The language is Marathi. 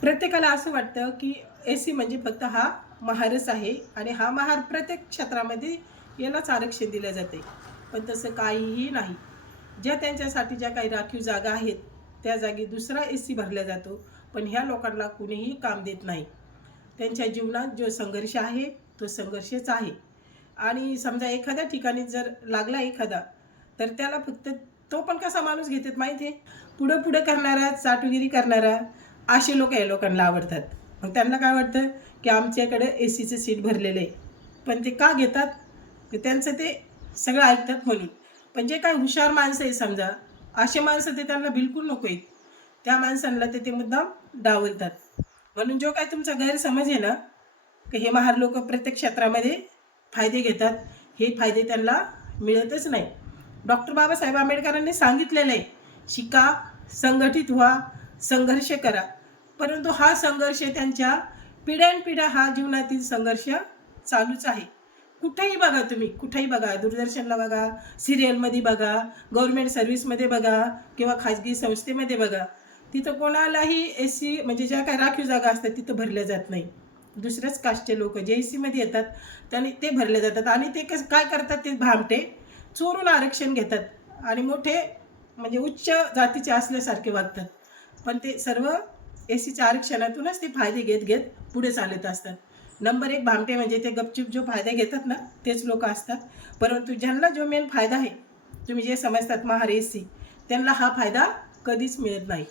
प्रत्येकाला असं वाटतं की एसी म्हणजे फक्त हा महारच आहे आणि हा महार प्रत्येक क्षेत्रामध्ये यालाच आरक्षण दिले जाते. पण तसं काहीही नाही. ज्या त्यांच्यासाठी ज्या काही राखीव जागा आहेत त्या जागी दुसरा एसी भरला जातो. पण ह्या लोकांना कुणीही काम देत नाही. त्यांच्या जीवनात जो संघर्ष आहे तो संघर्षच आहे. आणि समजा एखाद्या ठिकाणी जर लागला एखादा, तर त्याला फक्त तो पण कसा माणूस घेतात माहिती आहे, पुढं पुढं करणारा, चाटुगिरी करणारा, असे लोक या लोकांना आवडतात. मग त्यांना काय वाटतं की आमच्याकडे एसीचं सीट भरलेलं आहे. पण ते का घेतात? की त्यांचं ते सगळं ऐकतात म्हणून. पण जे काय हुशार माणसं आहे समजा, असे माणसं ते त्यांना बिलकुल नको आहेत. त्या माणसांना ते मुद्दाम डावलतात. म्हणून जो काय तुमचा गैरसमज आहे ना, की हे महार लोक प्रत्येक क्षेत्रामध्ये फायदे घेतात, हे फायदे त्यांना मिळतच नाही. डॉक्टर बाबासाहेब आंबेडकरांनी सांगितलेलं आहे, शिका, संघटित व्हा, संघर्ष करा. परंतु हा संघर्ष त्यांच्या पिढ्यानपिढ्या हा जीवनातील संघर्ष चालूच आहे. कुठेही बघा तुम्ही, कुठेही बघा, दूरदर्शनला बघा, सिरियलमध्ये बघा, गव्हर्नमेंट सर्व्हिसमध्ये बघा किंवा खाजगी संस्थेमध्ये बघा, तिथं कोणालाही एसी म्हणजे ज्या काही राखीव जागा असतात तिथं भरल्या जात नाही. दुसऱ्याच कास्टचे लोक जे एसीमध्ये येतात त्यांनी ते भरले जातात. आणि ते काय करतात, ते भामटे चोरून आरक्षण घेतात आणि मोठे म्हणजे उच्च जातीचे असल्यासारखे वागतात. पण ते सर्व एसीच्या आरक्षणातूनच ते फायदे घेत घेत पुढे चालत असतात. नंबर एक भामटे म्हणजे ते गपचूप जो फायदा घेतात ना, तेच लोक असतात. परंतु ज्यांना जो मेन फायदा आहे, तुम्ही जे समजतात महार एसी, त्यांना हा फायदा कधीच मिळत नाही.